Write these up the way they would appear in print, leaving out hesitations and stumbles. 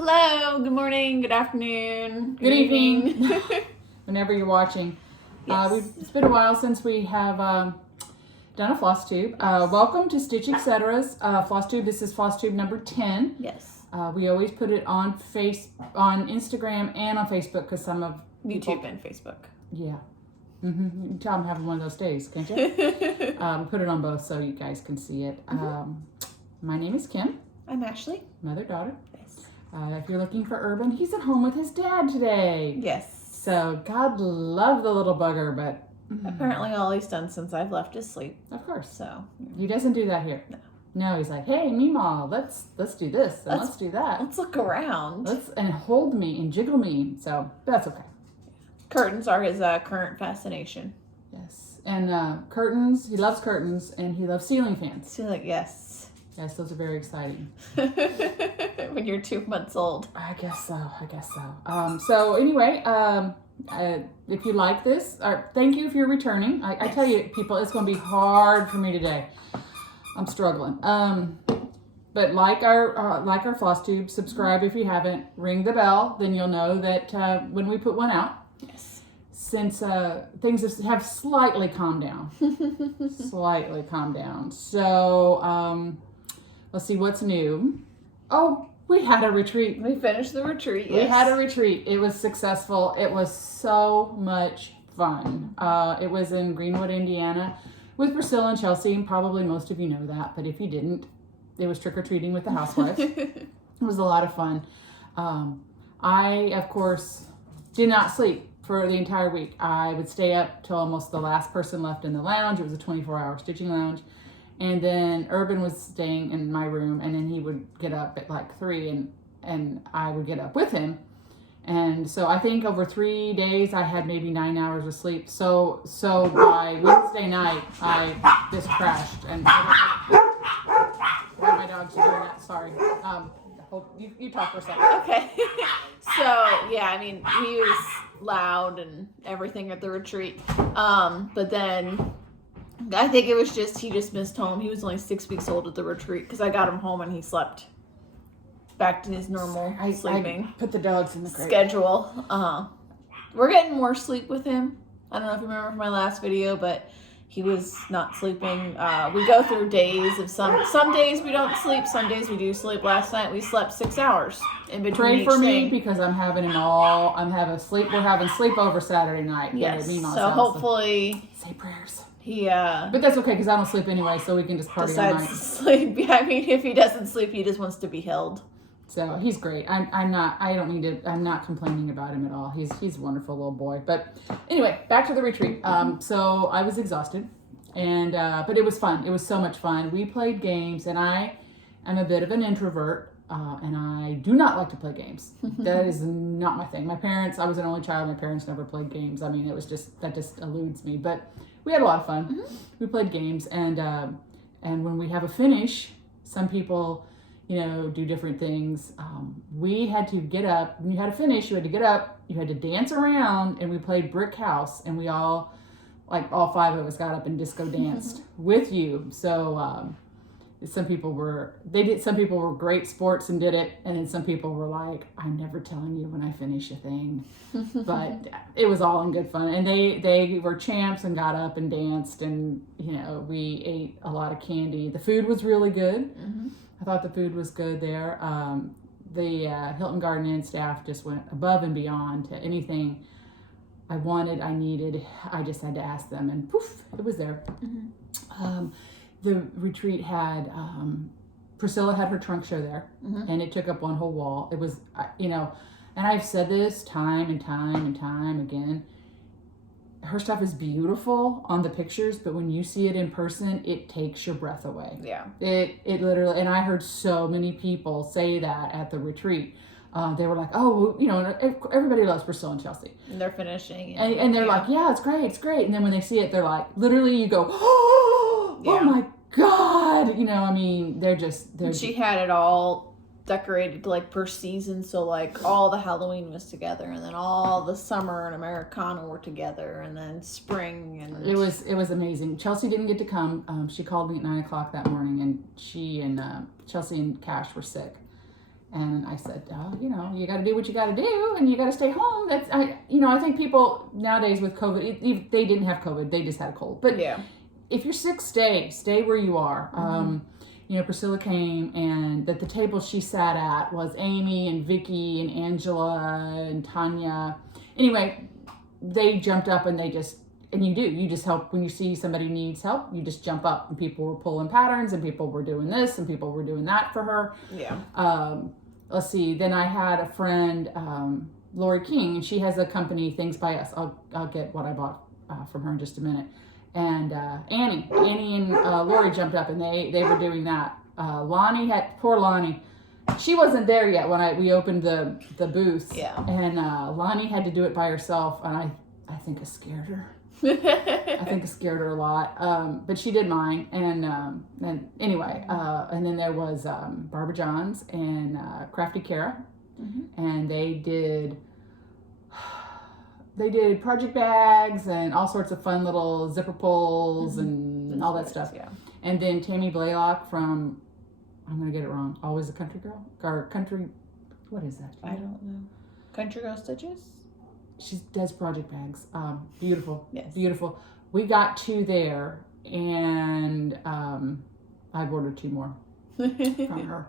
Hello, good morning, good afternoon, Good evening. Whenever you're watching. Yes. It's been a while since we have done a Flosstube. Welcome to Stitch Etc's Flosstube. This is Flosstube number 10. Yes. We always put it on Instagram and on Facebook because some of YouTube and Facebook. Yeah. Mm-hmm. You can tell I'm having one of those days, can't you? Put it on both so you guys can see it. My name is Kim. I'm Ashley. Mother-daughter. Yes. If you're looking for Urban, he's at home with his dad today. Yes. So God love the little bugger, but Apparently all he's done since I've left is sleep. of course. So He doesn't do that here. No, he's like, hey, Mima, let's do this and let's do that. let's look around. And hold me and jiggle me. So that's okay. Curtains are his current fascination. Yes. And curtains, he loves curtains and he loves ceiling fans. So yes. Yes, those are very exciting. When you're 2 months old. I guess so. So anyway, if you like this, thank you if you're returning. I tell you, people, it's going to be hard for me today. I'm struggling. But like our Flosstube, subscribe if you haven't. Ring the bell, then you'll know that when we put one out. Yes. Since things have slightly calmed down. So let's see what's new. Oh, we had a retreat. We finished the retreat. We had a retreat. It was successful. It was so much fun. It was in Greenwood, Indiana, with Priscilla and Chelsea, and probably most of you know that. But if you didn't, it was trick-or-treating with the housewives. It was a lot of fun. I, of course, did not sleep for the entire week. I would stay up till almost the last person left in the lounge. It was a 24-hour stitching lounge. And then Urban was staying in my room, and then he would get up at like 3, and I would get up with him. And so I think over 3 days I had maybe 9 hours of sleep. So by Wednesday night I just crashed. And my dogs are doing that. Sorry. Hope you talk for a second. Okay. So yeah, I mean, he was loud and everything at the retreat. But then I think it was he just missed home. He was only 6 weeks old at the retreat because I got him home and he slept back to his normal sleeping. I put the dogs in the crate. Schedule. We're getting more sleep with him. I don't know if you remember from my last video, but he was not sleeping. We go through days of some days we don't sleep, some days we do sleep. Last night we slept 6 hours in between. Pray each for thing. me because we're having sleepover Saturday night. Yes. So Hopefully say prayers. But that's okay because I don't sleep anyway, so we can just party all night. Decides to sleep. I mean, if he doesn't sleep, he just wants to be held. So he's great. I'm not complaining about him at all. He's a wonderful little boy. But anyway, back to the retreat. So I was exhausted, and but it was fun. It was so much fun. We played games, and I am a bit of an introvert, and I do not like to play games. That is not my thing. I was an only child. My parents never played games. I mean, that just eludes me. But we had a lot of fun. We played games, and when we have a finish, some people, do different things. We had to get up. When you had a finish, you had to get up. You had to dance around, and we played Brick House, and we all 5 of us got up and disco danced with you. So some people were great sports and did it, and then some people were like, I'm never telling you when I finish a thing. But it was all in good fun, and they were champs and got up and danced, and we ate a lot of candy. The food was really good. I thought the food was good there. The Hilton Garden Inn staff just went above and beyond to anything I wanted, I needed. I just had to ask them, and poof, it was there. The retreat had, Priscilla had her trunk show there, and it took up one whole wall. It was, and I've said this time and time again, her stuff is beautiful on the pictures, but when you see it in person, it takes your breath away. Yeah. It literally, and I heard so many people say that at the retreat. They were like, oh, everybody loves Priscilla and Chelsea. And they're finishing. And they're like, yeah, it's great. And then when they see it, they're like, literally you go, oh my God. She had it all decorated per season, so all the Halloween was together, and then all the summer and Americana were together, and then spring, and it was amazing. Chelsea didn't get to come. She called me at 9:00 that morning, and she and Chelsea and Cash were sick, And I said, oh, you got to do what you got to do, and you got to stay home. I think people nowadays with COVID, they didn't have COVID, they just had a cold. But yeah. If you're sick, stay where you are. Priscilla came, and at the table she sat at was Amy and Vicky and Angela and Tanya. Anyway, they jumped up and you just help when you see somebody needs help. You just jump up, and people were pulling patterns, and people were doing this, and people were doing that for her. Yeah. Let's see. Then I had a friend, Lori King, and she has a company, Things by Us. I'll get what I bought from her in just a minute. And Annie and Lori jumped up, and they were doing that. Poor Lonnie. She wasn't there yet when we opened the booth. Yeah. And Lonnie had to do it by herself, and I think it scared her. I think it scared her a lot. But she did mine. And anyway, and then there was Barbara Johns and Crafty Kara. Mm-hmm. And they did project bags and all sorts of fun little zipper pulls and all that stuff. Yeah. And then Tammy Blaylock from, I'm going to get it wrong, Always a Country Girl? Or Country, what is that? I don't know. Country Girl Stitches? She does project bags. Beautiful. Yes. Beautiful. We got 2 there, and I've ordered 2 more from her.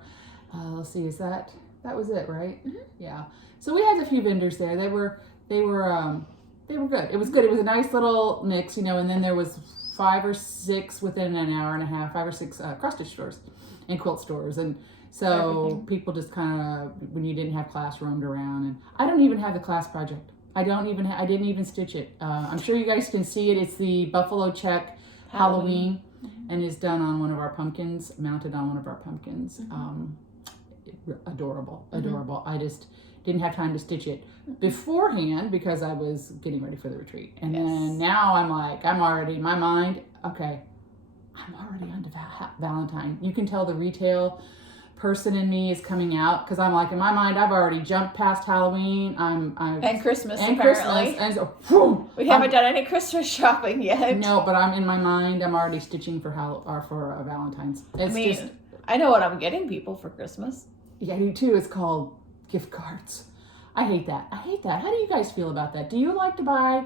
Let's see, that was it, right? Mm-hmm. Yeah. So we had a few vendors there. They were good. It was good. It was a nice little mix, and then there was 5 or 6 within an hour and a half, 5 or 6 cross stitch stores and quilt stores, and so everything. People just kind of, when you didn't have class, roamed around. And I don't even have the class project. I didn't even stitch it. I'm sure you guys can see it. It's the Buffalo Check Halloween, and it's done on one of our pumpkins, mounted on one of our pumpkins. Mm-hmm. Adorable. I just didn't have time to stitch it beforehand because I was getting ready for the retreat. And then now I'm already, in my mind, okay, I'm already on to Valentine. You can tell the retail person in me is coming out, because I'm like, in my mind, I've already jumped past Halloween. And Christmas, apparently. And so, whew, we haven't done any Christmas shopping yet. No, but I'm in my mind, I'm already stitching for Valentine's. I know what I'm getting people for Christmas. Yeah, you too. It's called gift cards. I hate that. How do you guys feel about that? Do you like to buy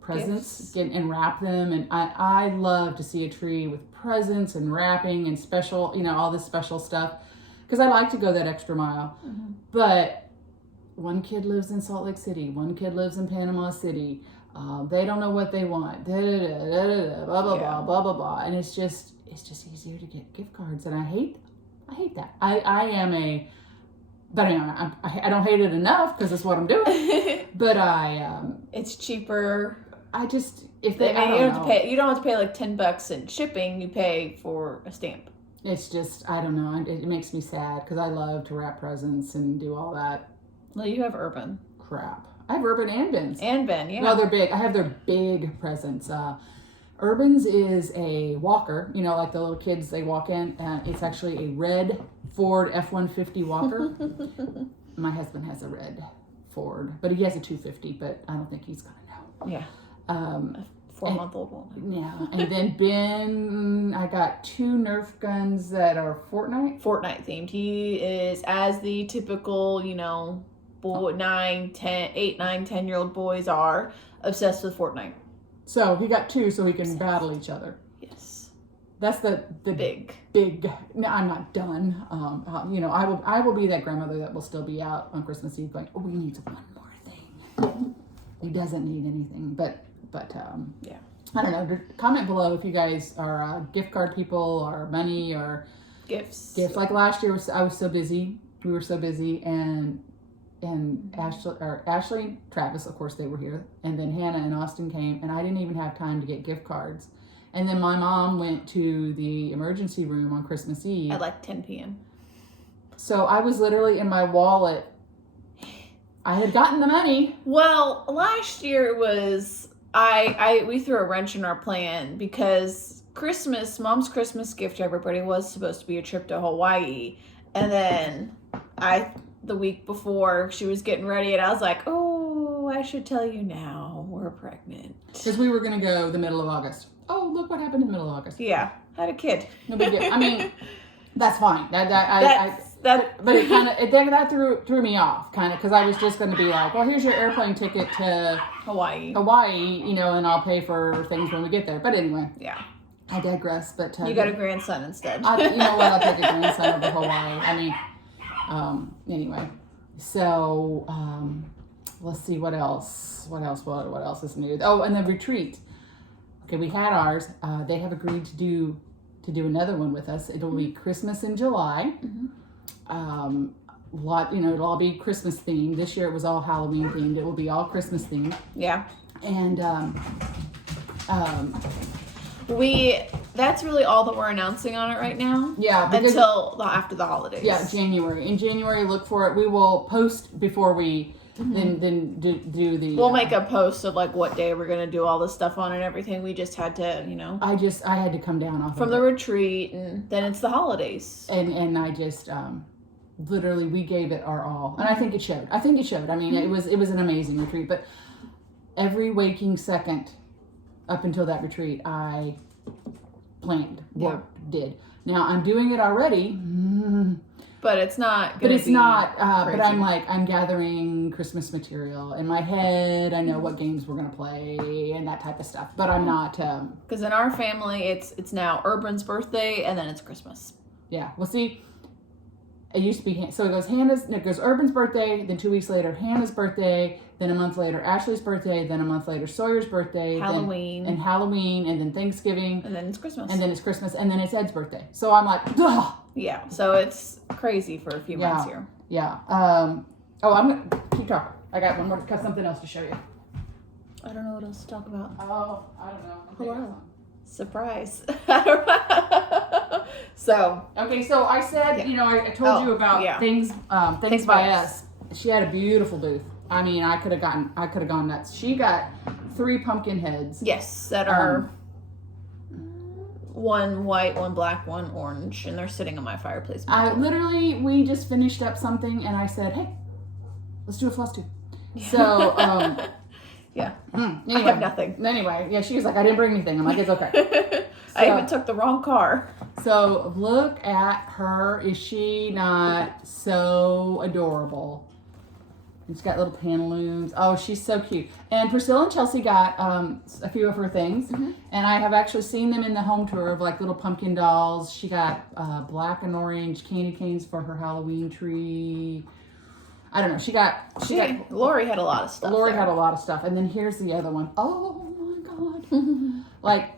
presents and wrap them? And I love to see a tree with presents and wrapping and special, all this special stuff, because I like to go that extra mile. Mm-hmm. But one kid lives in Salt Lake City. One kid lives in Panama City. They don't know what they want. Blah, blah, blah, blah, blah. And it's just easier to get gift cards. And I hate that. I am a... But I don't hate it enough because it's what I'm doing. But it's cheaper. You don't have to pay like $10 in shipping. You pay for a stamp. It's just, I don't know. It makes me sad because I love to wrap presents and do all that. Well, you have Urban. Crap. I have Urban and Ben's. And Ben, yeah. No, they're big. I have their big presents. Urban's is a walker, like the little kids, they walk in. It's actually a red Ford F-150 walker. My husband has a red Ford, but he has a 250, but I don't think he's going to know. Yeah. A 4-month-old one. Yeah. And then Ben, I got 2 Nerf guns that are Fortnite themed. He is, as the typical, boy, 8, 9, 10-year-old boys are, obsessed with Fortnite. So he got 2 so he can battle each other. Yes. That's the big. No, I'm not done. I will be that grandmother that will still be out on Christmas Eve going, oh, we need one more thing. He doesn't need anything, but yeah. I don't know. Comment below if you guys are gift card people or money or gifts. Like last year, I was so busy. We were so busy, and Ashley and Travis, of course, they were here, and then Hannah and Austin came, and I didn't even have time to get gift cards. And then my mom went to the emergency room on Christmas Eve at like 10 p.m. So I was literally in my wallet. I had gotten the money. Well, last year it was we threw a wrench in our plan because Mom's Christmas gift to everybody was supposed to be a trip to Hawaii, and then the week before she was getting ready, and I was like, oh, I should tell you now, we're pregnant. Because we were going to go the middle of August. Oh, look what happened in the middle of August. Yeah, had a kid. No big deal. I mean, that's fine. That's that. But it kind of that threw me off, kind of, because I was just going to be like, well, here's your airplane ticket to Hawaii, and I'll pay for things when we get there. But anyway, yeah, I digress. But you got a grandson instead. you know what? I'll take a grandson over Hawaii. I mean, anyway. So let's see what else. What else is new? Oh, and the retreat. Okay, we had ours. They have agreed to do another one with us. It'll be Christmas in July. It'll all be Christmas themed. This year it was all Halloween themed. It will be all Christmas themed. Yeah. And that's really all that we're announcing on it right now. Yeah, until after the holidays. Yeah, January. In January, look for it. We will post before we then do the. We'll make a post of like what day we're gonna do all this stuff on and everything. We just had to, I had to come down off from the retreat, and then it's the holidays. And I just literally we gave it our all, and I think it showed. I mean, it was an amazing retreat, but every waking second up until that retreat, I planned, worked, did. Now I'm doing it already. But it's not. But I'm gathering Christmas material in my head. I know what games we're gonna play and that type of stuff. But I'm not. Because in our family, it's now Urban's birthday and then it's Christmas. Yeah. Well, see, it used to be so it goes Urban's birthday, then 2 weeks later Hannah's birthday, then a month later Ashley's birthday, then a month later Sawyer's birthday, Halloween, and then Thanksgiving, and then it's Christmas, and then it's Ed's birthday. So I'm like, ugh. Yeah. So it's crazy for a few months here. Yeah. I'm gonna keep talking. I got one more something else to show you. I don't know what else to talk about. Oh, I don't know. Hello. Surprise. I don't know. So. Okay, so I said, I told you about things by us. She had a beautiful booth. I mean, I could have gone nuts. She got 3 pumpkin heads. Yes, that are one white, one black, one orange, and they're sitting on my fireplace. We just finished up something, and I said, hey, let's do a Flosstube. So, yeah. Anyway, I have nothing. Anyway, yeah, she was like, I didn't bring anything. I'm like, it's okay. I even took the wrong car. So look at her. Is she not so adorable? She's got little pantaloons. Oh, she's so cute. And Priscilla and Chelsea got a few of her things. And I have actually seen them in the home tour of like little pumpkin dolls. She got black and orange candy canes for her Halloween tree. I don't know. Lori had a lot of stuff. Lori had a lot of stuff. And then here's the other one. Oh my God. Like,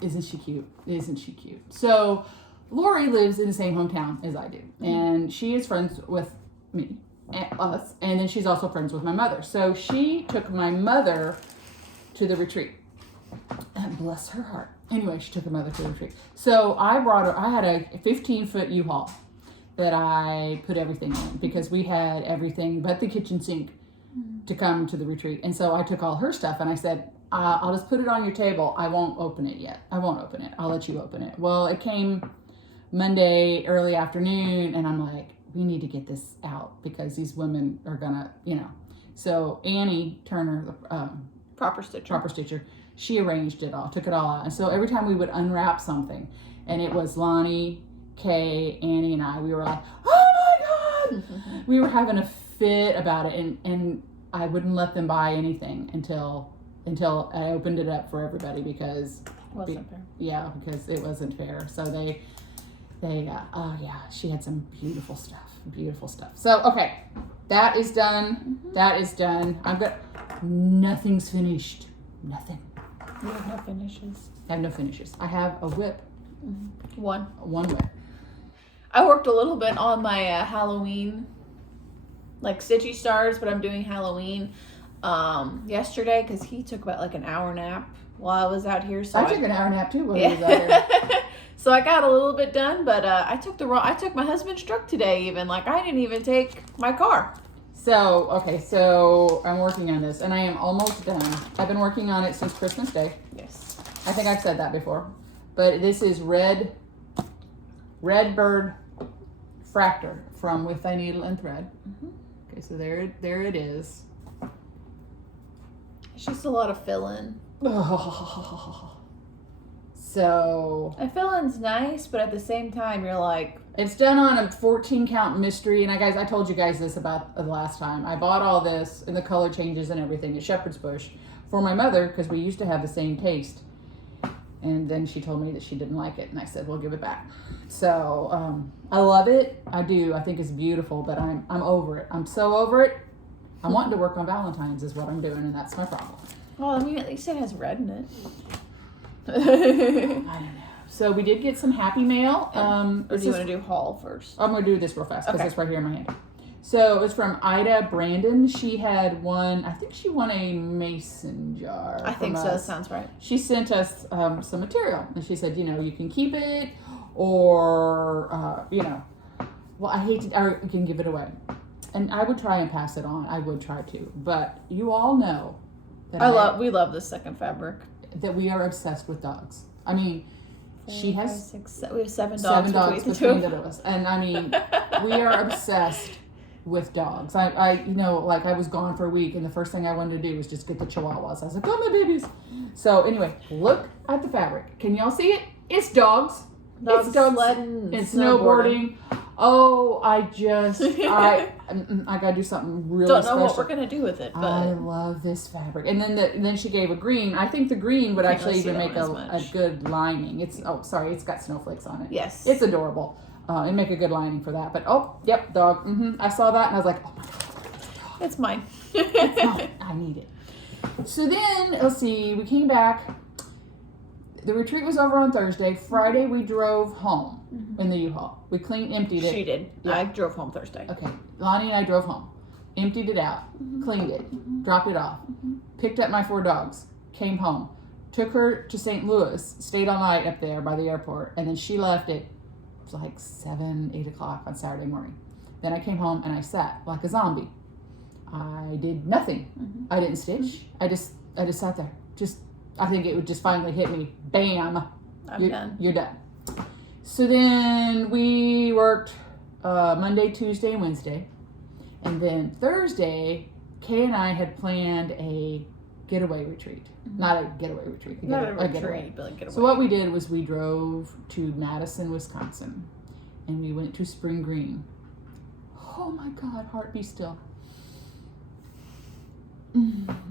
isn't she cute? Isn't she cute? So Lori lives in the same hometown as I do. And she is friends with me. Us, and then she's also friends with my mother. So she took my mother to the retreat. And bless her heart. Anyway, she took her mother to the retreat. So I had a 15-foot U-Haul that I put everything in because we had everything but the kitchen sink to come to the retreat. And so I took all her stuff and I said, I'll just put it on your table. I won't open it yet. I won't open it. I'll let you open it. Well, it came Monday early afternoon and I'm like, we need to get this out because these women are gonna, So Annie Turner, proper stitcher, she arranged it all, took it all out. And so every time we would unwrap something, and it was Lonnie, Kay, Annie, and I, we were like, oh my God! We were having a fit about it, and I wouldn't let them buy anything until I opened it up for everybody because it wasn't fair. Yeah, because it wasn't fair. So she had some beautiful stuff. So, okay, that is done. That is done. Nothing's finished. Nothing. You have no finishes. I have no finishes. I have a whip. One whip. I worked a little bit on my Halloween, like Stitchy Stars, but I'm doing Halloween yesterday because he took about like an hour nap while I was out here. So I took an hour nap too while he was out here. So I got a little bit done, but I took my husband's truck today even. Like, I didn't even take my car. So I'm working on this, and I am almost done. I've been working on it since Christmas Day. Yes. I think I've said that before. But this is Red Bird Fractor from With Thy Needle and Thread. Okay, so there it is. It's just a lot of fill-in. Oh, So A fill-in's nice, but at the same time, you're like, it's done on a 14 count mystery. And I told you guys this about the last time. I bought all this and the color changes and everything at Shepherd's Bush for my mother because we used to have the same taste. And then she told me that she didn't like it, and I said, "We'll give it back." So I love it. I do. I think it's beautiful, but I'm over it. I'm so over it. I'm wanting to work on Valentine's is what I'm doing, and that's my problem. well, I mean, at least it has red in it. I don't know. So we did get some happy mail. Or do you want to do haul first? I'm going to do this real fast because Okay. it's right here in my hand. So it was from Ida Brandon. She had won, I think she won a mason jar. I think from so. us. Sounds right. She sent us some material, and she said, you can keep it, or well, I hate to, or you can give it away, and I would try and pass it on. I would try to, but you all know that We love this second fabric. that we are obsessed with dogs. I mean, she has 5, 6, we have 7 dogs. 7 dogs between the two between the two of us, and I mean, we are obsessed with dogs. I like I was gone for a week, and the first thing I wanted to do was just get the chihuahuas. I was like, "Oh, my babies!" So anyway, look at the fabric. Can y'all see it? It's dogs. Dogs It's dogs sledding, and snowboarding. Oh, I gotta do something really Don't know special. what we're gonna do with it, but I love this fabric. And then she gave a green. I think the green would Can't actually really see even that make one as a much. good lining. It's got snowflakes on it. yes, It's adorable. And make a good lining for that. But yep, dog. I saw that and I was like, oh my god, it's mine. it's mine. I need it. So then let's see. We came back. The retreat was over on Thursday. Friday we drove home in the U-Haul. We emptied it. She did. Yeah. I drove home Thursday. Okay, Lonnie and I drove home, emptied it out, cleaned it, dropped it off, picked up my 4 dogs, came home, took her to St. Louis, stayed all night up there by the airport, and then she left at, it was like 7, 8 o'clock on Saturday morning. Then I came home and I sat like a zombie. I did nothing. I didn't stitch. I just sat there. I think it would just finally hit me. Bam. I'm done. You're done. So then we worked Monday, Tuesday, and Wednesday. And then Thursday, Kay and I had planned a getaway retreat. Not a getaway retreat. Not a getaway. retreat, but a getaway. So what we did was we drove to Madison, Wisconsin. And we went to Spring Green. Oh my God, heart be still.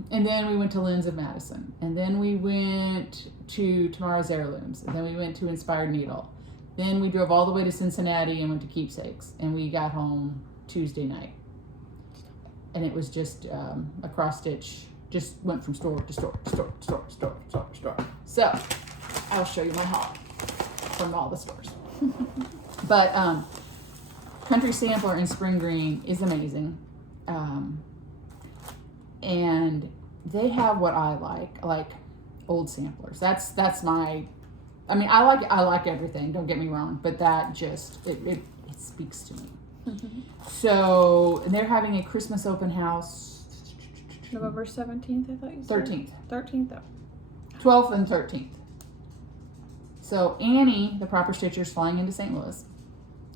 And then we went to Lynn's of Madison. And then we went to Tomorrow's Heirlooms. And then we went to Inspired Needle. Then we drove all the way to Cincinnati and went to Keepsakes. And we got home Tuesday night. And it was just a cross stitch. Just went from store to store to store to store to store to store to store. So I'll show you my haul from all the stores. But Country Sampler in Spring Green is amazing. And they have what I like old samplers. That's my, I mean, I like everything, don't get me wrong, but that just, it speaks to me. So, and they're having a Christmas open house. November 17th, I thought you said. 13th. 13th. 12th and 13th. So Annie, the Proper Stitcher, is flying into St. Louis.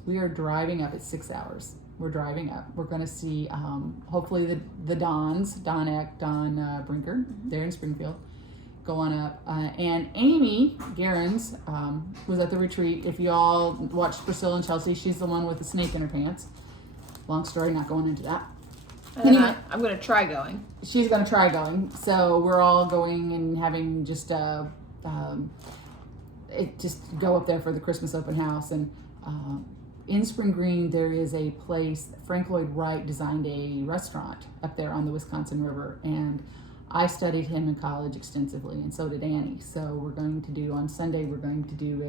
We are driving up at 6 hours. We're driving up. We're going to see, hopefully, the Dons, Don Eck, Don Brinker. They're in Springfield. Going up. And Amy Gerens was at the retreat. If you all watched Priscilla and Chelsea, she's the one with the snake in her pants. Long story, not going into that. Anyway, I'm going to try going. She's going to try going. So we're all going and having just just go up there for the Christmas open house. And in Spring Green, there is a place, Frank Lloyd Wright designed a restaurant up there on the Wisconsin River. And I studied him in college extensively, and so did Annie. So we're going to do, on Sunday, we're going to do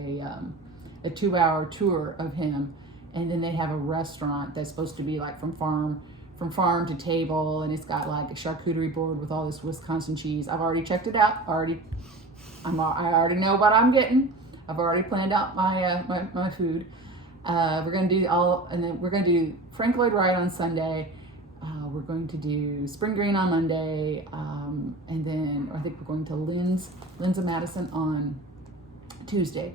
a 2-hour tour of him. And then they have a restaurant that's supposed to be like from farm to table, and it's got like a charcuterie board with all this Wisconsin cheese. I've already checked it out. I already know what I'm getting. I've already planned out my food. We're gonna do and then we're gonna do Frank Lloyd Wright on Sunday. We're going to do Spring Green on Monday, and then I think we're going to Lynn's of Madison on Tuesday.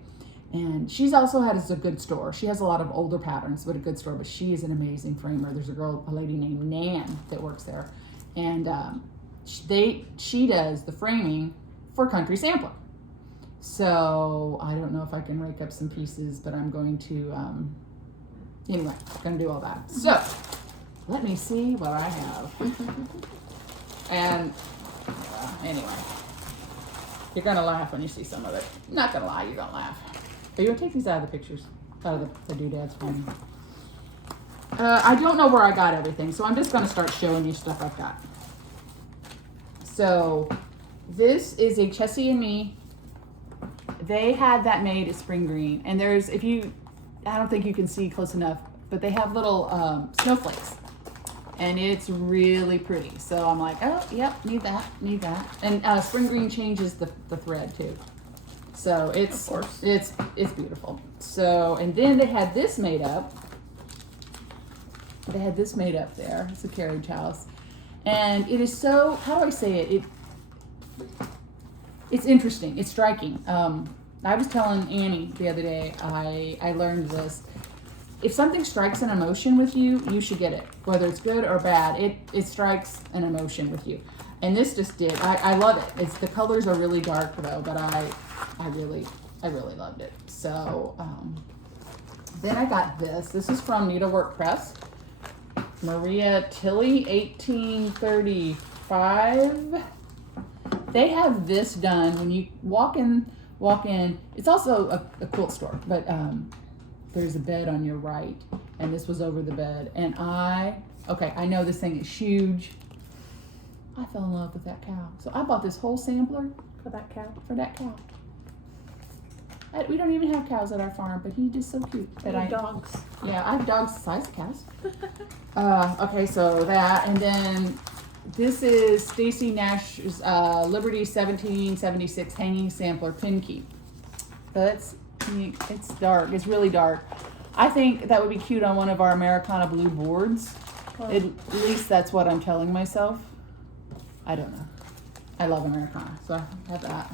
And she's also has a good store. She has a lot of older patterns, but a good store. But she is an amazing framer. There's a lady named Nan that works there, and she does the framing for Country Sampler. So I don't know if I can rake up some pieces, but I'm going to, anyway, gonna do all that. So let me see what I have. And anyway, you're gonna laugh when you see some of it. Not gonna lie, you're gonna laugh. Are you gonna take these out of the pictures? Out of the doodads for me? I don't know where I got everything, so I'm just gonna start showing you stuff I've got. So this is a Chessie and Me. They had that made at Spring Green, and there's, I don't think you can see close enough, but they have little snowflakes, and it's really pretty. So I'm like, oh, yep, need that. And Spring Green changes the thread too. So it's beautiful. So, and then they had this made up. They had this made up there. It's a carriage house. And it is so, how do I say it? It's interesting. It's striking. I was telling Annie the other day, I learned this. If something strikes an emotion with you, you should get it. Whether it's good or bad, it strikes an emotion with you. And this just did. I love it. The colors are really dark though, but I really loved it. So then I got this. This is from Needlework Press. Maria Tilly, 1835. They have this done when you walk in. It's also a quilt store, but there's a bed on your right, and this was over the bed. And I know this thing is huge. I fell in love with that cow. So I bought this whole sampler For that cow. We don't even have cows at our farm, but he's just so cute. Dogs. Yeah, I have dogs-sized cows. Okay, so that, and then this is Stacy Nash's Liberty 1776 hanging sampler pin key. So it's dark. It's really dark. I think that would be cute on one of our Americana blue boards. At least that's what I'm telling myself. I don't know. I love Americana, so I have that.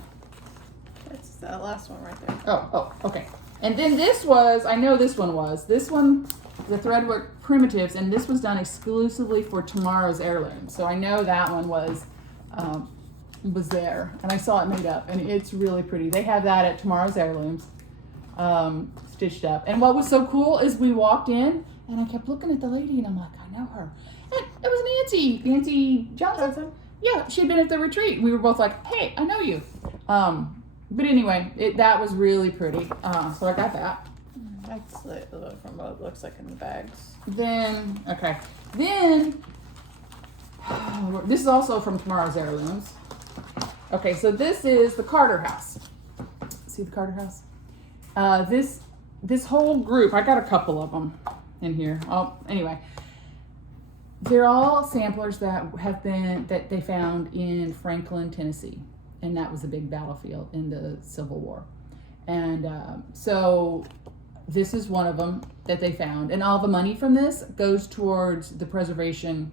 That's that last one right there. Oh, okay. And then this was, I know this one, the Threadwork Primitives, and this was done exclusively for Tomorrow's Heirloom. So I know that one was there, and I saw it made up, and it's really pretty. They have that at Tomorrow's Heirlooms, stitched up. And what was so cool is we walked in, and I kept looking at the lady, and I'm like, I know her. And it was Nancy Johnson. Yeah, she'd been at the retreat. We were both like, hey, I know you. But anyway, that was really pretty. So I got that. That's from what it looks like in the bags. Then, this is also from Tomorrow's Heirlooms. Okay, so this is the Carter House. See the Carter House? This whole group, I got a couple of them in here. Anyway, they're all samplers that they found in Franklin, Tennessee. And that was a big battlefield in the Civil War. And so this is one of them that they found. And all the money from this goes towards the preservation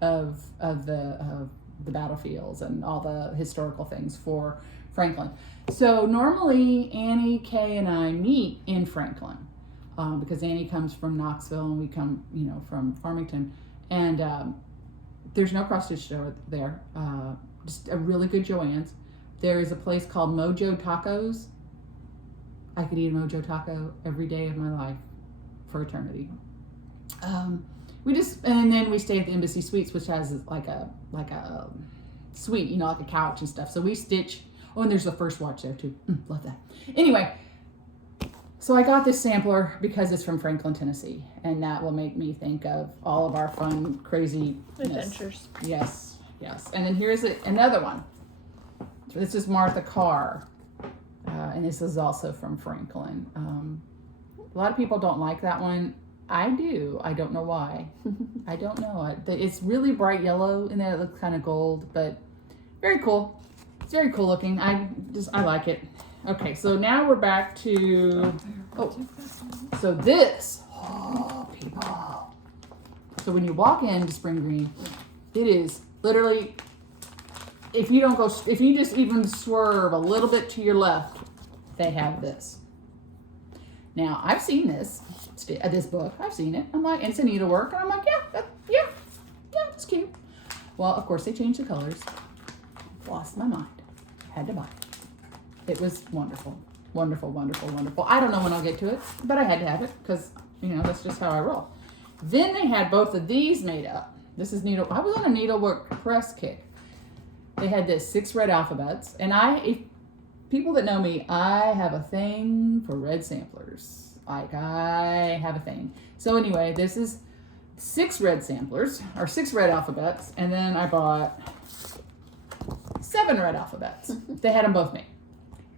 of the battlefields and all the historical things for Franklin. So normally Annie, Kay, and I meet in Franklin because Annie comes from Knoxville and we come, from Farmington. And there's no cross stitch store there. Just a really good Joann's. There is a place called Mojo Tacos. I could eat a Mojo Taco every day of my life for eternity. And then we stay at the Embassy Suites, which has like a suite, like a couch and stuff. So we stitch. Oh, and there's a First Watch there too. Love that. Anyway, so I got this sampler because it's from Franklin, Tennessee, and that will make me think of all of our fun, crazy adventures. Yes. And then here's another one. So this is Martha Carr, and this is also from Franklin. A lot of people don't like that one. I do. I don't know why. I don't know. It's really bright yellow in there. It looks kind of gold, but very cool. It's very cool looking. I like it. Okay, so now we're back to, so this, people. So when you walk into Spring Green, it is literally, if you just even swerve a little bit to your left, they have this. Now, I've seen this book. I've seen it. I'm like, it's a needlework. And I'm like, yeah, that's cute. Well, of course, they changed the colors. Lost my mind. Had to buy it. It was wonderful. Wonderful, wonderful, wonderful. I don't know when I'll get to it, but I had to have it because, you know, that's just how I roll. Then they had both of these made up. This is needle. I was on a needlework press kick. They had this 6 red alphabets. And if people that know me, I have a thing for red samplers. Like, I have a thing. So anyway, this is 6 red samplers, or 6 red alphabets. And then I bought 7 red alphabets. They had them both made.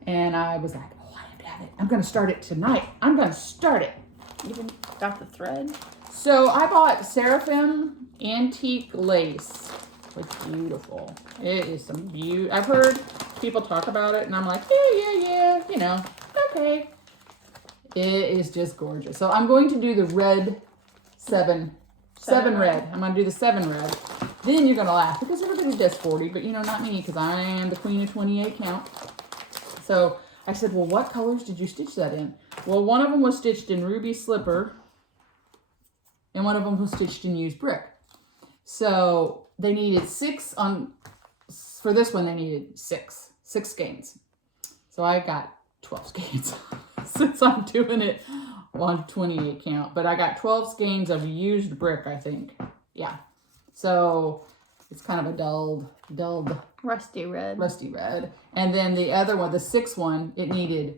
And I was like, oh, I have to have it. I'm going to start it tonight. I'm going to start it. You even got the thread? So I bought Seraphim Antique Lace. It's beautiful. It is some beauty. I've heard people talk about it, and I'm like, yeah, you know, okay. It is just gorgeous. So I'm going to do the red 7 red. I'm going to do the 7 red. Then you're going to laugh because everybody does 40, but you know, not me because I am the queen of 28 count. So I said, well, what colors did you stitch that in? Well, one of them was stitched in Ruby Slipper, and one of them was stitched in used brick. So they needed 6 on, for this one, they needed 6 skeins. So I got 12 skeins since I'm doing it on 28 count. But I got 12 skeins of used brick, I think. Yeah. So it's kind of a dulled. Rusty red. And then the other one, the 6th one, it needed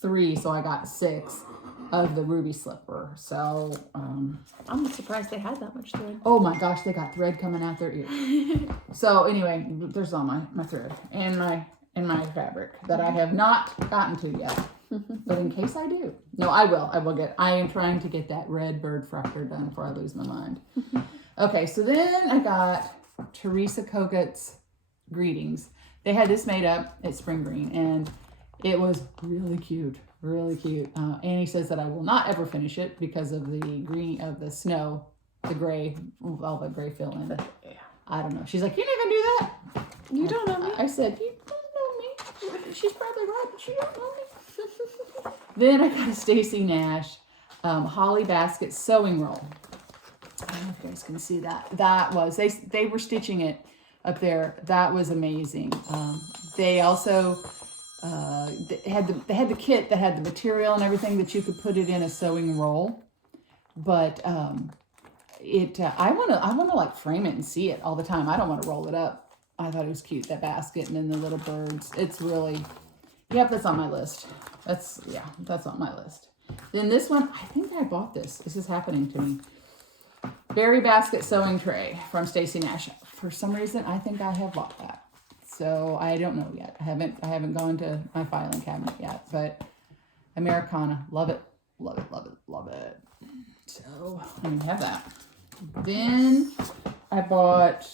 3. So I got 6 of the Ruby Slipper. So, I'm surprised they had that much thread. oh my gosh, they got thread coming out their ears. So anyway, there's all my thread and my fabric that I have not gotten to yet. But in case I do. No, I will. I am trying to get that red bird fractor done before I lose my mind. Okay, so then I got Teresa Kogut's Greetings. They had this made up at Spring Green, and it was really cute. Really cute. Annie says that I will not ever finish it because of the green of the snow, the gray, all the gray fill in. I don't know. She's like, you're not gonna do that. You don't know me. I said, you don't know me. She's probably right, but you don't know me. Then I got a Stacy Nash Holly Basket sewing roll. I don't know if you guys can see that. That was they were stitching it up there. That was amazing. They also. They had the kit that had the material and everything that you could put it in a sewing roll, but I want to like frame it and see it all the time. I don't want to roll it up. I thought it was cute, that basket, and then the little birds. It's really, yep, that's on my list. That's on my list. Then this one, I think I bought this. This is happening to me. Berry Basket Sewing Tray from Stacy Nash. For some reason, I think I have bought that. So I don't know yet. I haven't gone to my filing cabinet yet, but Americana, love it. So let me have that. Then I bought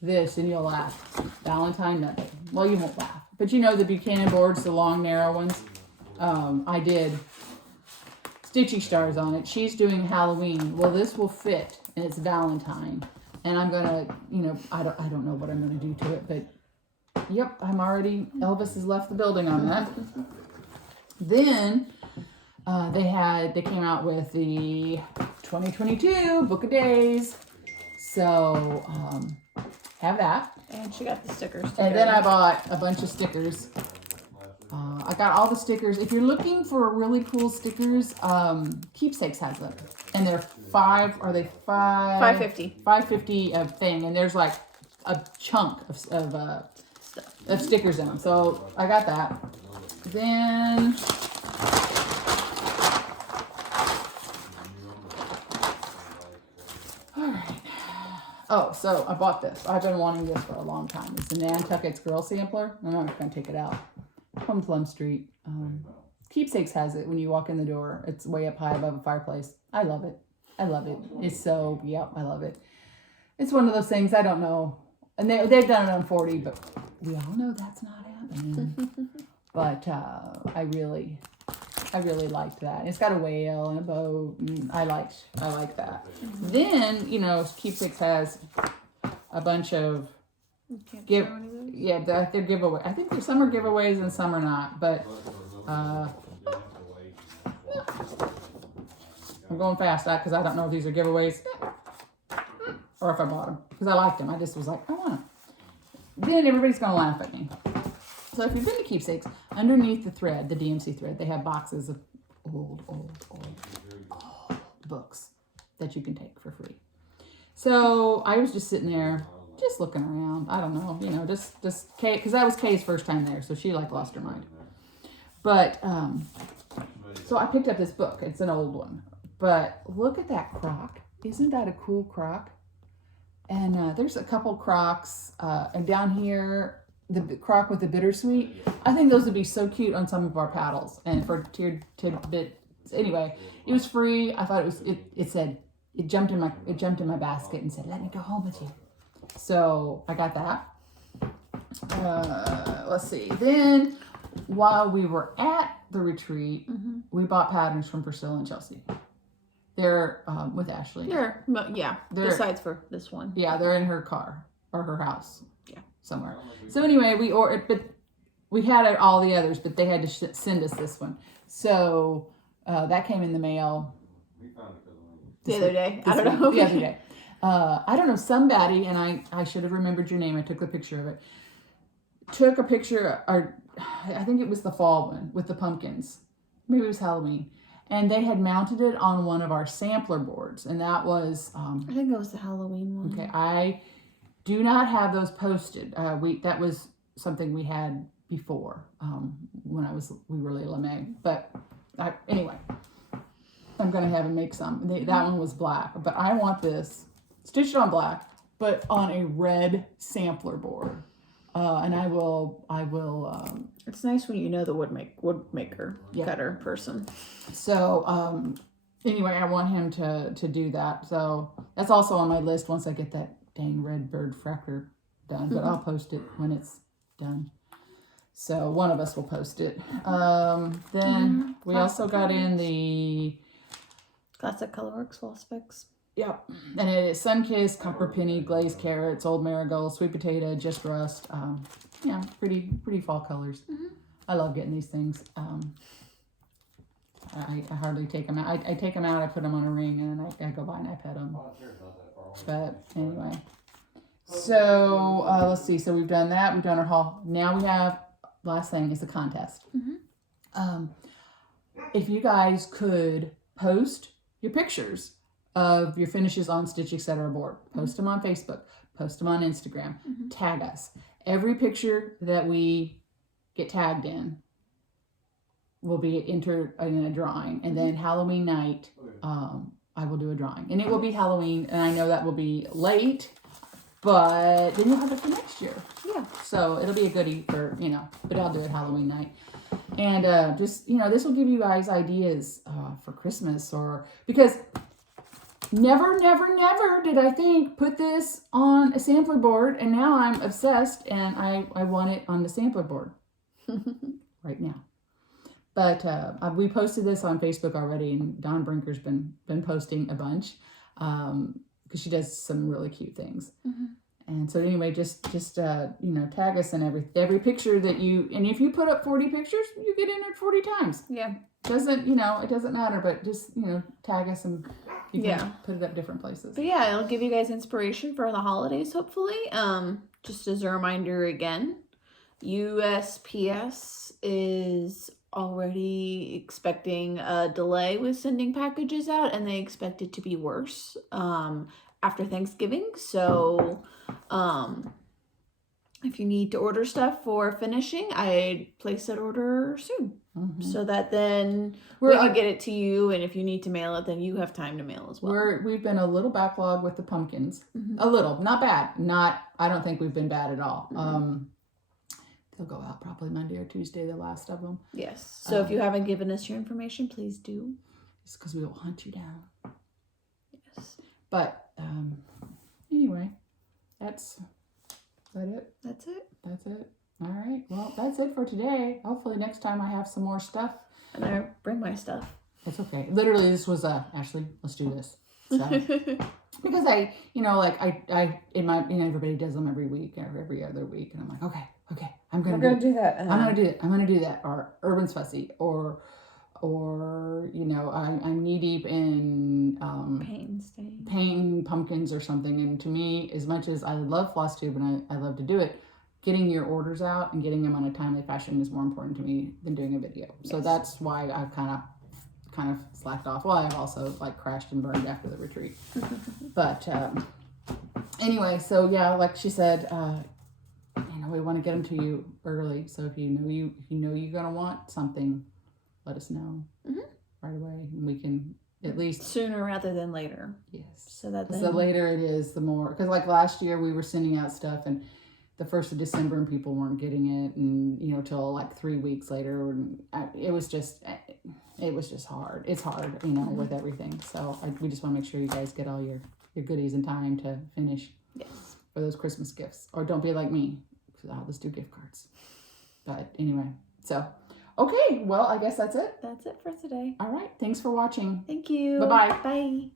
this, and you'll laugh. Valentine Nugget. Well, you won't laugh, but you know the Buchanan boards, the long, narrow ones. I did stitchy stars on it. She's doing Halloween. Well, this will fit, and it's Valentine. And I'm gonna, you know, I don't know what I'm gonna do to it, but. Yep, Elvis has left the building on that. Then they came out with the 2022 Book of Days. So have that. And she got the stickers too. And then I bought a bunch of stickers. I got all the stickers. If you're looking for really cool stickers, Keepsakes has them. And they're $5.50 a thing. And there's like a chunk of stickers in them. So I got that. Then alright. Oh, so I bought this. I've been wanting this for a long time. It's the Nantucket's Girl Sampler. I'm not going to take it out. From Plum Street. Keepsakes has it when you walk in the door. It's way up high above a fireplace. I love it. It's so, yep, I love it. It's one of those things I don't know. And they've done it on 40, but we all know that's not happening. But I really liked that. It's got a whale and a boat. And I like that. Then, you know, Keepsakes has a bunch of they're giveaway. I think some are giveaways and some are not. But I'm going fast because I don't know if these are giveaways or if I bought them because I liked them. I just was like, I want them. Then everybody's gonna laugh at me. So if you've been to Keepsakes, underneath the thread, the DMC thread, they have boxes of old books that you can take for free. So I was just sitting there, just looking around. I don't know, you know, just Kay, because that was Kay's first time there, so she like lost her mind. But so I picked up this book. It's an old one, but look at that crock. Isn't that a cool crock? And there's a couple crocks, and down here, the crock with the bittersweet. I think those would be so cute on some of our paddles and for tiered tidbits. Anyway, it was free. I thought it said, it jumped in my basket and said, let me go home with you. So I got that. Let's see. Then while we were at the retreat, we bought patterns from Priscilla and Chelsea. They're with Ashley. They're besides for this one. Yeah, they're in her car or her house. Yeah, somewhere. So anyway, we ordered, but we had all the others, but they had to send us this one. So that came in the mail. The other day. I don't know. The other day. I don't know, somebody, and I should have remembered your name. I took the picture of it. Took a picture, or I think it was the fall one with the pumpkins. Maybe it was Halloween. And they had mounted it on one of our sampler boards. And that was... I think that was the Halloween one. Okay, I do not have those posted. That was something we had before when we were Layla May. But anyway, I'm going to have him make some. That one was black. But I want this stitched on black, but on a red sampler board. And I will. It's nice when you know the wood maker, cutter person. So anyway, I want him to do that. So that's also on my list once I get that dang red bird fractor done. But I'll post it when it's done. So one of us will post it. Then we also got in the Classic Colorworks Fall Specs. Yep. And it is Sunkissed, Copper Penny, Glazed Carrots, Old Marigold, Sweet Potato, Just Rust. Yeah, pretty fall colors. I love getting these things. I hardly take them out. I take them out, I put them on a ring, and I go by and I pet them. But anyway. So let's see. So we've done that. We've done our haul. Now we have, last thing is the contest. If you guys could post your pictures of your finishes on Stitch Etc. board. Post them on Facebook. Post them on Instagram. Tag us. Every picture that we get tagged in will be entered in a drawing. And then Halloween night, I will do a drawing. And it will be Halloween, and I know that will be late, but then you'll have it for next year. Yeah. So it'll be a goodie for, but I'll do it Halloween night. And just, this will give you guys ideas for Christmas because... Never did I think put this on a sampler board, and now I'm obsessed and I want it on the sampler board right now. But we posted this on Facebook already, and Dawn Brinker's been posting a bunch because she does some really cute things. And so anyway, just tag us in every picture that and if you put up 40 pictures, you get entered 40 times. Yeah. It doesn't matter, but just, tag us and you can put it up different places. But yeah, it'll give you guys inspiration for the holidays, hopefully. Just as a reminder again, USPS is already expecting a delay with sending packages out, and they expect it to be worse after Thanksgiving. So if you need to order stuff for finishing, I'd place that order soon. So that then we can get it to you, and if you need to mail it, then you have time to mail as well. We've been a little backlog with the pumpkins. A little, not bad. I don't think we've been bad at all. They'll go out probably Monday or Tuesday, the last of them. Yes. So if you haven't given us your information, please do. It's because we will hunt you down. Yes. But anyway, that's it. That's it. All right. Well, that's it for today. Hopefully next time I have some more stuff. And I bring my stuff. That's okay. Literally, this was Ashley, let's do this. So, because I everybody does them every week or every other week, and I'm like, okay, I'm gonna do that. I'm gonna do that. Or Urban's fussy, or I'm knee deep in paint pumpkins or something. And to me, as much as I love Flosstube and I love to do it, getting your orders out and getting them on a timely fashion is more important to me than doing a video. So Yes. that's why I've kind of slacked off. Well, I've also like crashed and burned after the retreat. But anyway, so yeah, like she said, we want to get them to you early. So if you know you're gonna want something, let us know right away, and we can at least sooner rather than later. Yes. So that the later it is, the more. Because like last year, we were sending out stuff and the 1st of December, and people weren't getting it, and till like 3 weeks later, and it was just hard. It's hard, with everything. So we just want to make sure you guys get all your goodies in time to finish. Yes. For those Christmas gifts, or don't be like me. I'll just do gift cards. But anyway, so okay. Well, I guess that's it. That's it for today. All right. Thanks for watching. Thank you. Bye-bye. Bye.